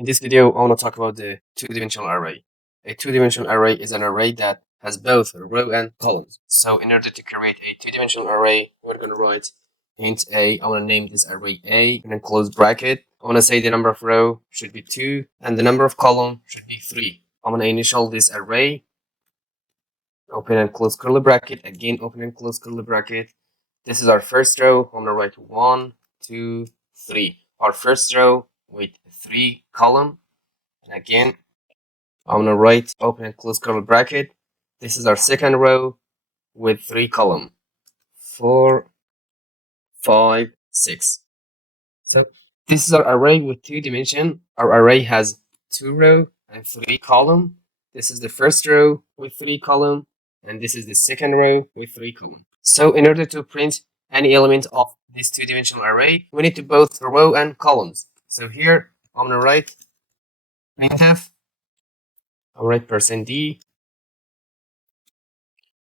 In this video, I want to talk about the two-dimensional array. A two-dimensional array is an array that has both a row and columns. So in order to create a two-dimensional array, we're going to write int a. I want to name this array a, and then close bracket. I want to say the number of row should be 2, and the number of column should be 3. I'm going to initial this array. Open and close curly bracket. Again, open and close curly bracket. This is our first row. I'm going to write 1, 2, 3. Our first row with 3 column. And again, I'm going to write open and close curly bracket. This is our second row with 3 column. 4, 5, 6. So this is our array with 2 dimension. Our array has 2 row and 3 column. This is the first row with 3 column. And this is the second row with 3 column. So in order to print any element of this two-dimensional array, we need to both row and columns. So here I'm going to write printf. I'll write %d.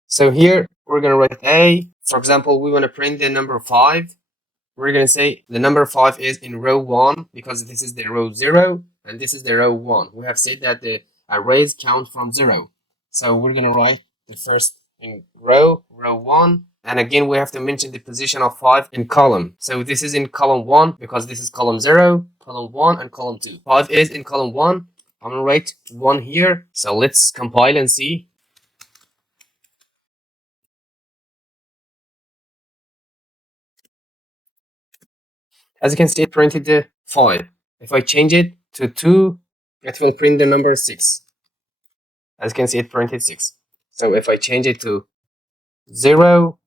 So here we're going to write a. For example, we want to print the number 5. We're going to say the number 5 is in row 1 because this is the row 0 and this is the row 1. We have said that the arrays count from 0. So we're going to write the first in row 1. And again, we have to mention the position of 5 in column. So this is in column 1 because this is column 0, column 1, and column 2. 5 is in column 1. I'm going to write 1 here. So let's compile and see. As you can see, it printed the 5. If I change it to 2, it will print the number 6. As you can see, it printed 6. So if I change it to 0,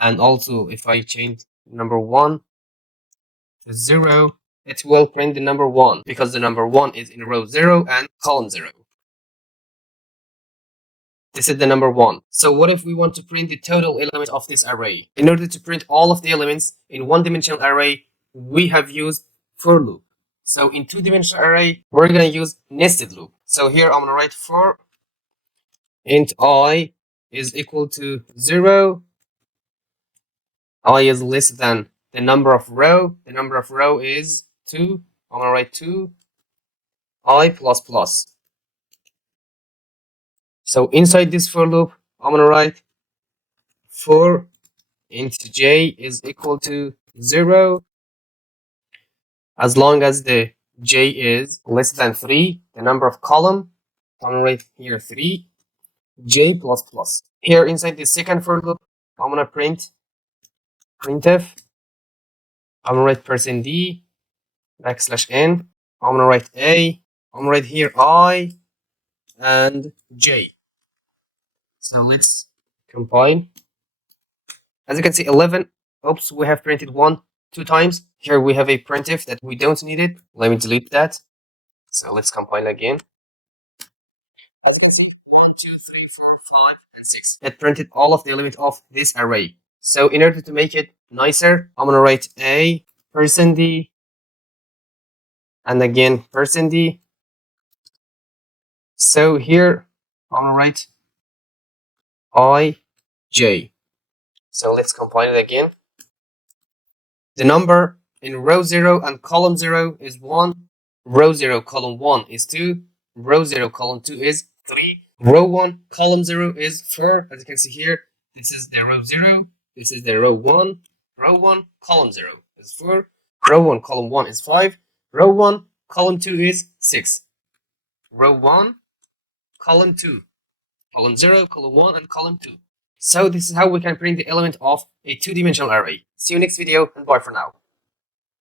and also if I change number 1 to 0, it will print the number 1 because the number 1 is in row 0 and column 0. This is the number 1. So what if we want to print the total element of this array? In order to print all of the elements in one-dimensional array, we have used for loop. So in two-dimensional array, we're going to use nested loop. So here I'm going to write for int I is equal to 0. I is less than the number of row. The number of row is 2. I'm going to write 2 I plus plus. So inside this for loop, I'm going to write for int j is equal to 0 as long as the j is less than 3, the number of column. I'm going to write here 3 j plus plus. Here inside the second for loop, I'm going to printf. I'm going to write %d \n. I'm going to write a. I'm going to write here I and j. So let's compile. As you can see, 11. Oops, we have printed 1 2 times. Here we have a printf that we don't need it. Let me delete that. So let's compile again. As you can see, 1, 2, 3, 4, 5, and 6. It printed all of the elements of this array. So in order to make it nicer, I'm gonna write a %d and again %d. So here I'm gonna write I j. So let's compile it again. The number in row 0 and column 0 is 1. Row 0 column 1 is 2. Row 0 column 2 is 3. Row 1 column 0 is 4. As you can see here, this is the row 0. This is the row 1. Row 1 column 0 is 4. Row 1 column 1 is 5. Row 1 column 2 is 6. Row 1 column 2. Column 0, column 1, and column 2. So this is how we can print the element of a two-dimensional array. See you next video and bye for now.